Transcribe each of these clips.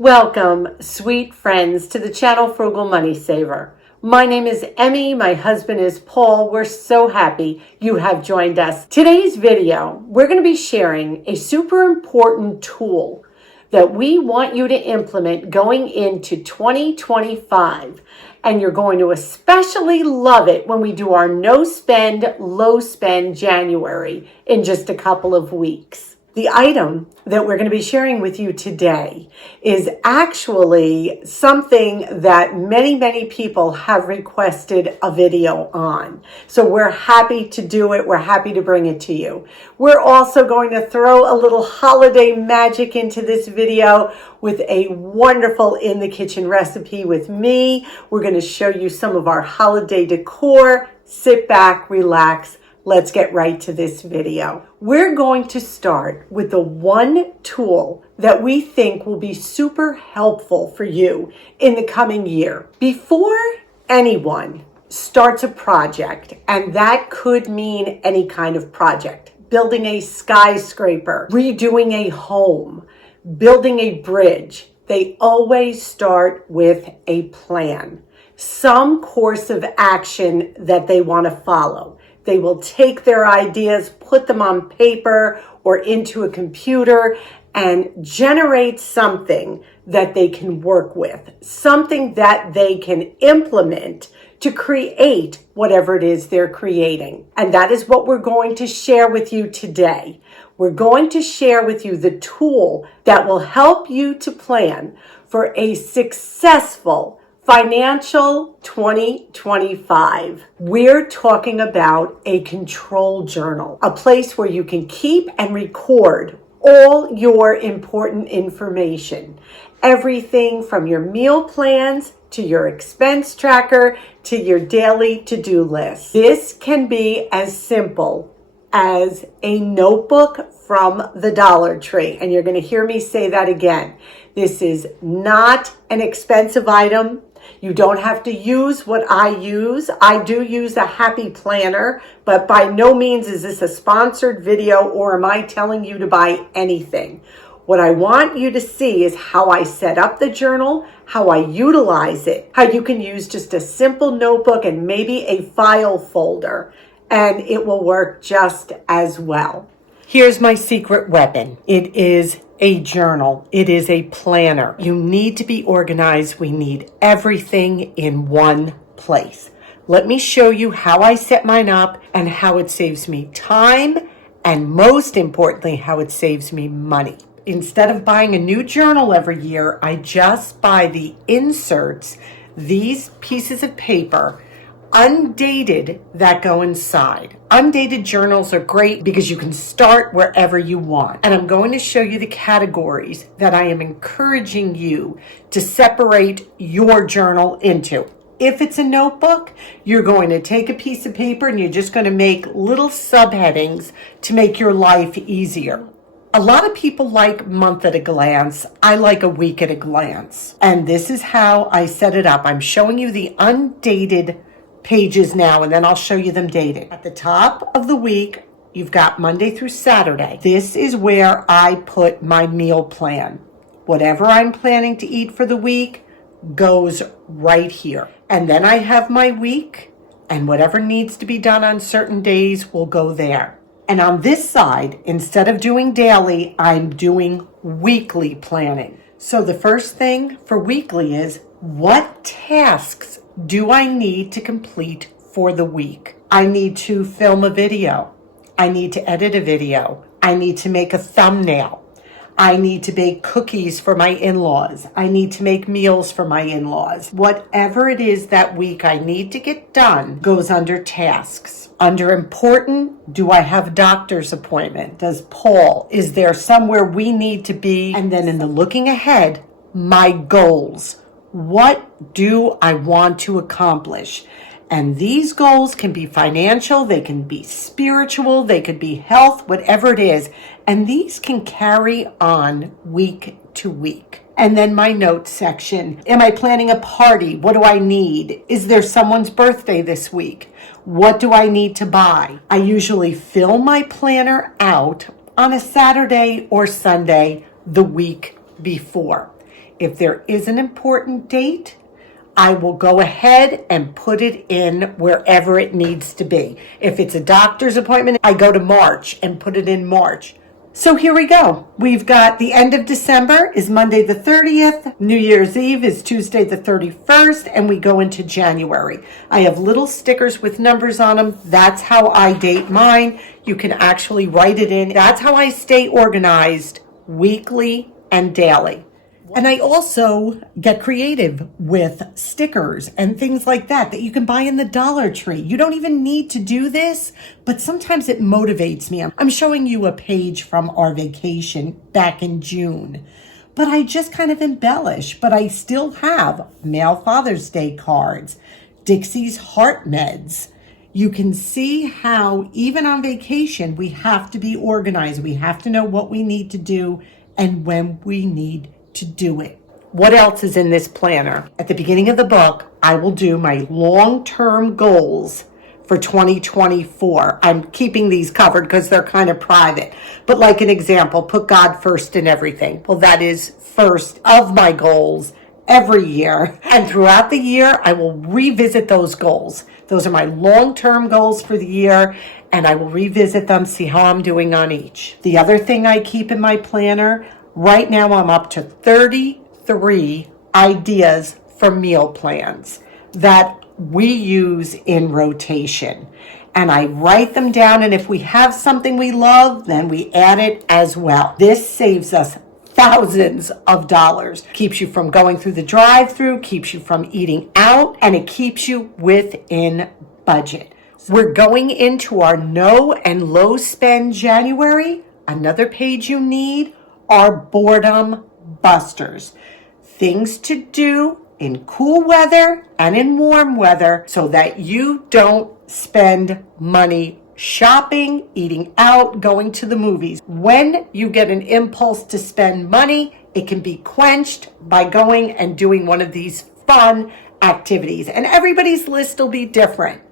Welcome, sweet friends, to the channel Frugal Money Saver. My name is Emmy. My husband is Paul. We're so happy you have joined us. Today's video, we're going to be sharing a super important tool that we want you to implement going into 2025. And you're going to especially love it when we do our no spend, low spend January in just a couple of weeks. The item that we're going to be sharing with you today is actually something that many people have requested a video on. So we're happy to do it. We're happy to bring it to you. We're also going to throw a little holiday magic into this video with a wonderful in the kitchen recipe with me. We're going to show you some of our holiday decor. Sit back, relax. Let's get right to this video. We're going to start with the one tool that we think will be super helpful for you in the coming year. Before anyone starts a project, and that could mean any kind of project, building a skyscraper, redoing a home, building a bridge, they always start with a plan, some course of action that they want to follow. They will take their ideas, put them on paper or into a computer and generate something that they can work with, something that they can implement to create whatever it is they're creating. And that is what we're going to share with you today. We're going to share with you the tool that will help you to plan for a successful financial 2025. We're talking about a control journal, a place where you can keep and record all your important information. Everything from your meal plans to your expense tracker to your daily to-do list. This can be as simple as a notebook from the Dollar Tree. And you're going to hear me say that again. This is not an expensive item. You don't have to use what I use. I do use a happy planner, but by no means is this a sponsored video or am I telling you to buy anything. What I want you to see is how I set up the journal, how I utilize it, how you can use just a simple notebook and maybe a file folder, and it will work just as well. Here's my secret weapon. It is a journal. It is a planner. You need to be organized. We need everything in one place. Let me show you how I set mine up and how it saves me time, and most importantly, how it saves me money. Instead of buying a new journal every year, I just buy the inserts, these pieces of paper, undated, that go inside. Undated journals are great because you can start wherever you want. And I'm going to show you the categories that I am encouraging you to separate your journal into. If it's a notebook, you're going to take a piece of paper and you're just going to make little subheadings to make your life easier. A lot of people like month at a glance. I like a week at a glance. And this is how I set it up. I'm showing you the undated pages now, and then I'll show you them dated. At the top of the week, you've got Monday through Saturday. This is where I put my meal plan. Whatever I'm planning to eat for the week goes right here. And then I have my week, and whatever needs to be done on certain days will go there. And on this side, instead of doing daily, I'm doing weekly planning. So the first thing for weekly is, what tasks do I need to complete for the week? I need to film a video. I need to edit a video. I need to make a thumbnail. I need to bake cookies for my in-laws. I need to make meals for my in-laws. Whatever it is that week I need to get done goes under tasks. Under important, do I have a doctor's appointment? Does Paul, is there somewhere we need to be? And then in the looking ahead, my goals. What do I want to accomplish? And these goals can be financial, they can be spiritual, they could be health, whatever it is. And these can carry on week to week. And then my notes section. Am I planning a party? What do I need? Is there someone's birthday this week? What do I need to buy? I usually fill my planner out on a Saturday or Sunday the week before. if there is an important date, I will go ahead and put it in wherever it needs to be. If it's a doctor's appointment, I go to March and put it in March. So here we go. We've got the end of December is Monday the 30th. New Year's Eve is Tuesday the 31st, and we go into January. I have little stickers with numbers on them. That's how I date mine. You can actually write it in. That's how I stay organized weekly and daily. And I also get creative with stickers and things like that you can buy in the Dollar Tree. You don't even need to do this, but sometimes it motivates me. I'm showing you a page from our vacation back in June, but I just kind of embellish, but I still have male Father's Day cards, Dixie's Heart Meds. You can see how even on vacation, we have to be organized. We have to know what we need to do and when we need to do it. What else is in this planner? At the beginning of the book, I will do my long-term goals for 2024. I'm keeping these covered because they're kind of private. But like an example, put God first in everything. Well, that is first of my goals every year. And throughout the year, I will revisit those goals. Those are my long-term goals for the year, and I will revisit them, see how I'm doing on each. The other thing I keep in my planner, right now I'm up to 33 ideas for meal plans that we use in rotation. And I write them down, and if we have something we love, then we add it as well. This saves us thousands of dollars. Keeps you from going through the drive-through, keeps you from eating out, and it keeps you within budget. We're going into our no and low spend January. Another page you need are boredom busters. Things to do in cool weather and in warm weather so that you don't spend money shopping, eating out, going to the movies. When you get an impulse to spend money, it can be quenched by going and doing one of these fun activities. And everybody's list will be different.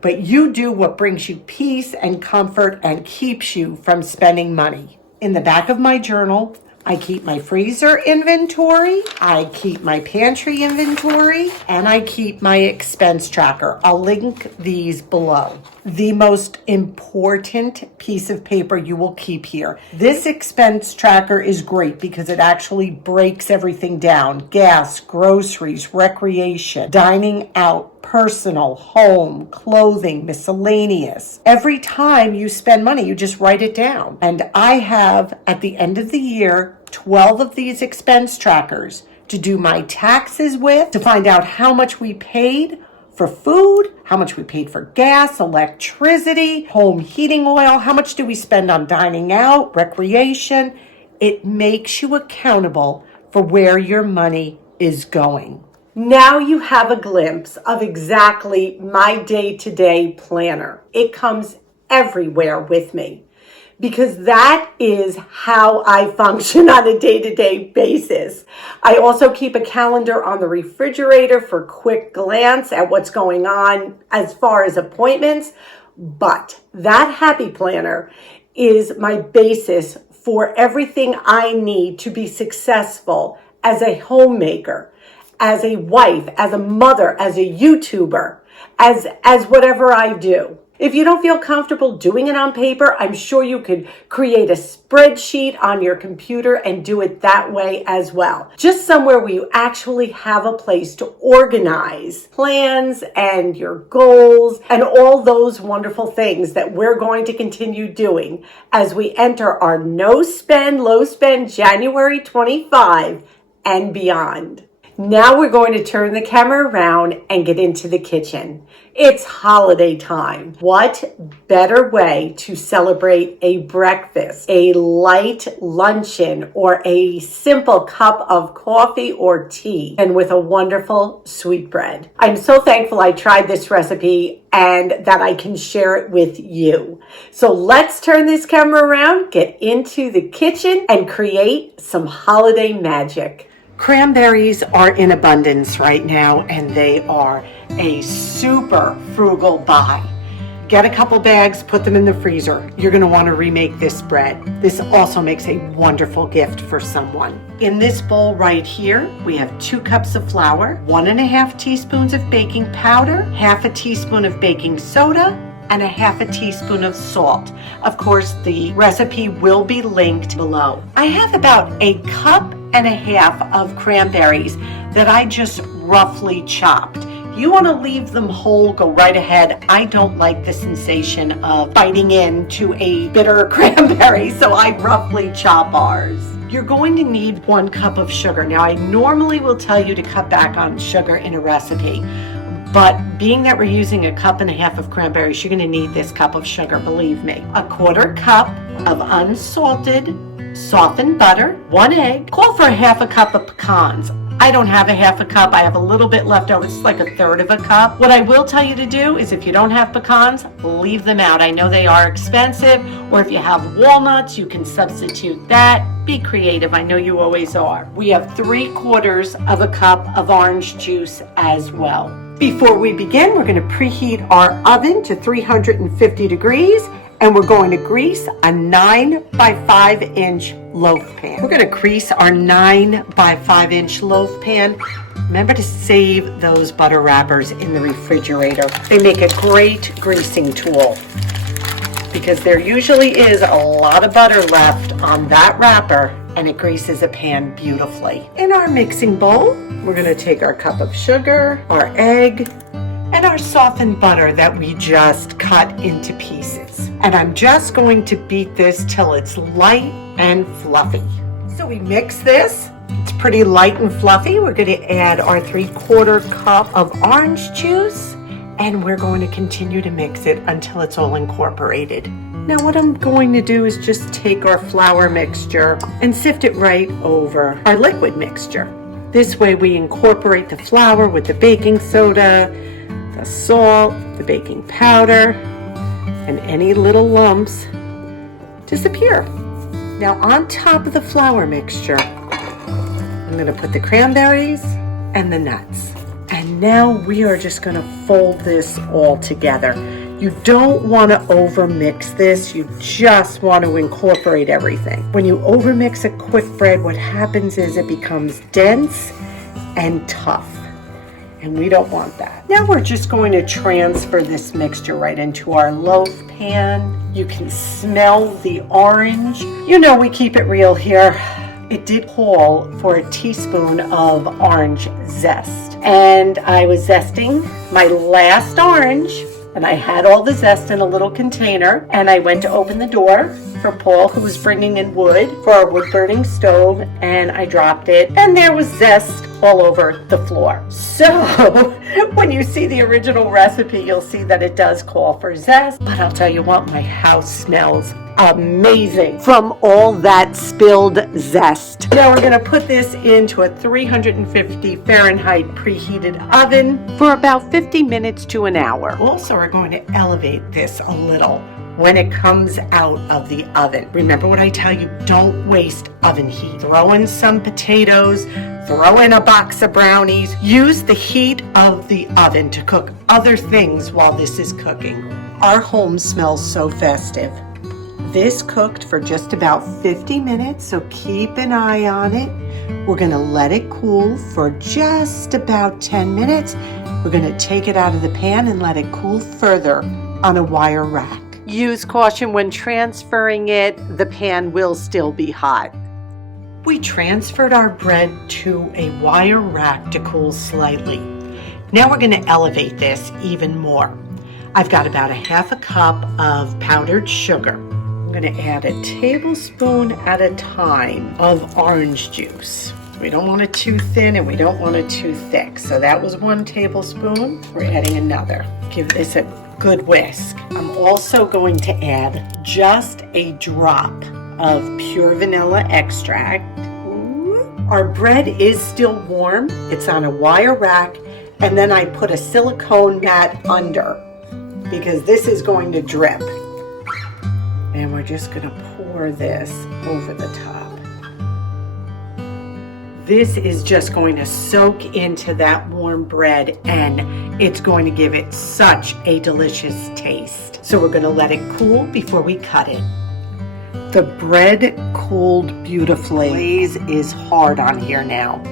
But you do what brings you peace and comfort and keeps you from spending money. In the back of my journal, I keep my freezer inventory, I keep my pantry inventory, and I keep my expense tracker. I'll link these below. The most important piece of paper you will keep here. This expense tracker is great because it actually breaks everything down. Gas, groceries, recreation, dining out, personal, home, clothing, miscellaneous. Every time you spend money, you just write it down. And I have, at the end of the year, 12 of these expense trackers to do my taxes with, to find out how much we paid for food, how much we paid for gas, electricity, home heating oil, how much do we spend on dining out, recreation. It makes you accountable for where your money is going. Now you have a glimpse of exactly my day-to-day planner. It comes everywhere with me because that is how I function on a day-to-day basis. I also keep a calendar on the refrigerator for quick glance at what's going on as far as appointments. But that happy planner is my basis for everything I need to be successful as a homemaker, as a wife, as a mother, as a YouTuber, as whatever I do. If you don't feel comfortable doing it on paper, I'm sure you could create a spreadsheet on your computer and do it that way as well. Just somewhere where you actually have a place to organize plans and your goals and all those wonderful things that we're going to continue doing as we enter our no spend, low spend January 25 and beyond. Now we're going to turn the camera around and get into the kitchen. It's holiday time. What better way to celebrate a breakfast, a light luncheon, or a simple cup of coffee or tea than with a wonderful sweetbread? I'm so thankful I tried this recipe and that I can share it with you. So let's turn this camera around, get into the kitchen, and create some holiday magic. Cranberries are in abundance right now, and they are a super frugal buy. Get a couple bags, put them in the freezer. You're going to want to remake this bread. This also makes a wonderful gift for someone. In this bowl right here, we have 2 cups of flour, 1.5 teaspoons of baking powder, half a teaspoon of baking soda, and a half a teaspoon of salt. Of course, the recipe will be linked below. I have about 1.5 cups of cranberries that I just roughly chopped. You want to leave them whole, go right ahead. I don't like the sensation of biting into a bitter cranberry, so I roughly chop ours. You're going to need 1 cup of sugar. Now, I normally will tell you to cut back on sugar in a recipe, but being that we're using 1.5 cups of cranberries, you're going to need this cup of sugar, believe me. 1/4 cup of unsalted, softened butter, 1 egg. Call for 1/2 cup of pecans. I don't have 1/2 cup. I have a little bit left over. It's like 1/3 cup. What I will tell you to do is if you don't have pecans, leave them out. I know they are expensive, or if you have walnuts, you can substitute that. Be creative. I know you always are. We have 3/4 cup of orange juice as well. Before we begin, we're going to preheat our oven to 350 degrees. And we're going to grease a 9 by 5 inch loaf pan. We're going to grease our 9 by 5 inch loaf pan. Remember to save those butter wrappers in the refrigerator. They make a great greasing tool because there usually is a lot of butter left on that wrapper and it greases a pan beautifully. In our mixing bowl, we're going to take our cup of sugar, our egg, and our softened butter that we just cut into pieces. And I'm just going to beat this till it's light and fluffy. So we mix this. It's pretty light and fluffy. We're going to add our 3/4 cup of orange juice, and we're going to continue to mix it until it's all incorporated. Now what I'm going to do is just take our flour mixture and sift it right over our liquid mixture. This way we incorporate the flour with the baking soda, the salt, the baking powder, and any little lumps disappear. Now on top of the flour mixture, I'm going to put the cranberries and the nuts. And now we are just going to fold this all together. You don't want to overmix this. You just want to incorporate everything. When you overmix a quick bread, what happens is it becomes dense and tough. And we don't want that. Now we're just going to transfer this mixture right into our loaf pan. You can smell the orange. You know we keep it real here. It did call for a teaspoon of orange zest. And I was zesting my last orange, and I had all the zest in a little container, and I went to open the door for Paul, who was bringing in wood for our wood burning stove, and I dropped it, and there was zest all over the floor. So when you see the original recipe, you'll see that it does call for zest, but I'll tell you what, my house smells amazing from all that spilled zest. Now we're going to put this into a 350 Fahrenheit preheated oven for about 50 minutes to an hour. Also, we're going to elevate this a little when it comes out of the oven. Remember what I tell you, don't waste oven heat. Throw in some potatoes, throw in a box of brownies. Use the heat of the oven to cook other things while this is cooking. Our home smells so festive. This cooked for just about 50 minutes, so keep an eye on it. We're going to let it cool for just about 10 minutes. We're going to take it out of the pan and let it cool further on a wire rack. Use caution when transferring it. The pan will still be hot. We transferred our bread to a wire rack to cool slightly. Now we're going to elevate this even more. I've got about 1/2 cup of powdered sugar. I'm going to add a tablespoon at a time of orange juice. We don't want it too thin and we don't want it too thick. So that was 1 tablespoon. We're adding another. Give this a good whisk. I'm also going to add just a drop of pure vanilla extract. Our bread is still warm. It's on a wire rack, and then I put a silicone mat under because this is going to drip. And we're just going to pour this over the top. This is just going to soak into that warm bread, and it's going to give it such a delicious taste. So we're going to let it cool before we cut it. The bread cooled beautifully. Glaze is hard on here now.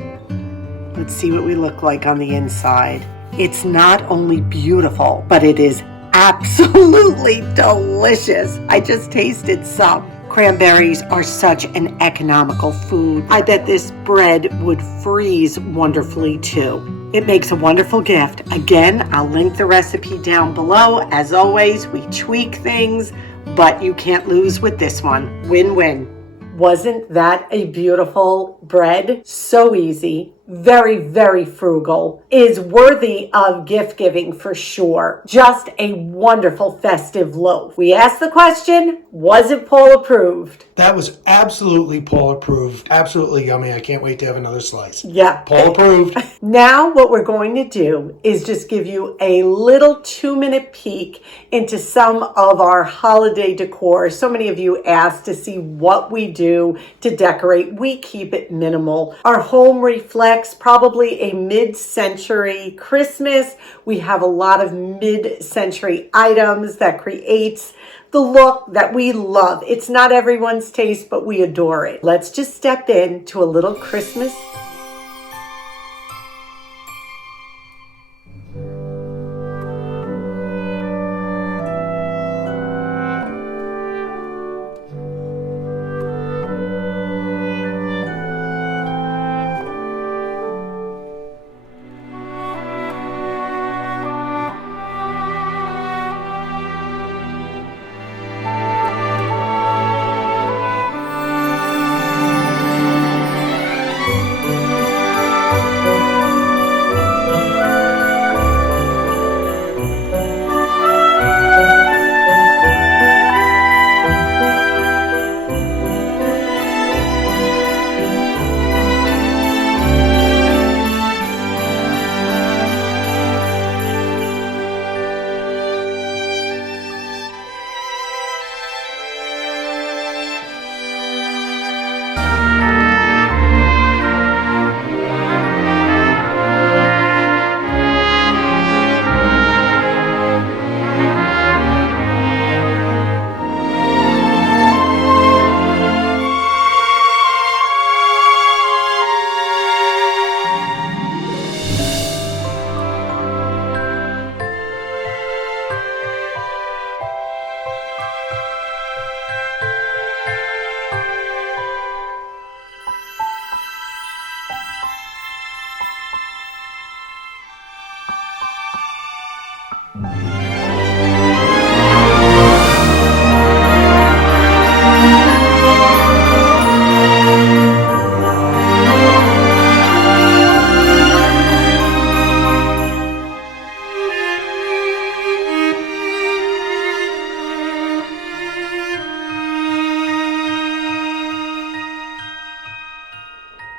Let's see what we look like on the inside. It's not only beautiful, but it is absolutely delicious. I just tasted some. Cranberries are such an economical food. I bet this bread would freeze wonderfully too. It makes a wonderful gift. Again, I'll link the recipe down below. As always, we tweak things, but you can't lose with this one. Win-win. Wasn't that a beautiful bread? So easy. Very, very frugal, is worthy of gift giving for sure. Just a wonderful festive loaf. We asked the question, was it Paul approved? That was absolutely Paul approved. Absolutely yummy. I can't wait to have another slice. Yeah. Paul approved. Now what we're going to do is just give you a little 2-minute peek into some of our holiday decor. So many of you asked to see what we do to decorate. We keep it minimal. Our home reflects probably a mid-century Christmas. We have a lot of mid-century items that creates the look that we love. It's not everyone's taste, but we adore it. Let's just step into a little Christmas.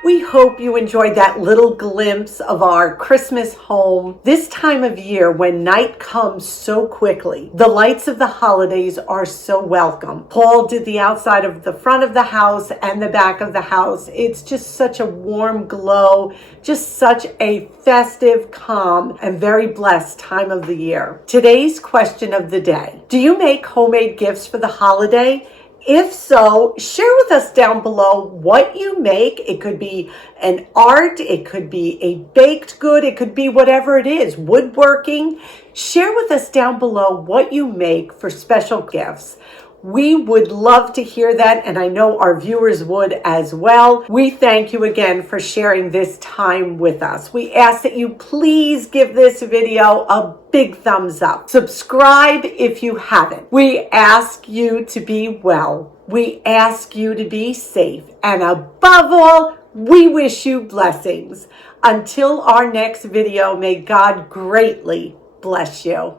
We hope you enjoyed that little glimpse of our Christmas home. This time of year when night comes so quickly, the lights of the holidays are so welcome. Paul did the outside of the front of the house and the back of the house. It's just such a warm glow, just such a festive, calm, and very blessed time of the year. Today's question of the day: do you make homemade gifts for the holiday? If so, share with us down below what you make. It could be an art, it could be a baked good, it could be whatever it is, woodworking. Share with us down below what you make for special gifts. We would love to hear that, and I know our viewers would as well. We thank you again for sharing this time with us. We ask that you please give this video a big thumbs up. Subscribe if you haven't. We ask you to be well. We ask you to be safe. And above all, we wish you blessings. Until our next video, may God greatly bless you.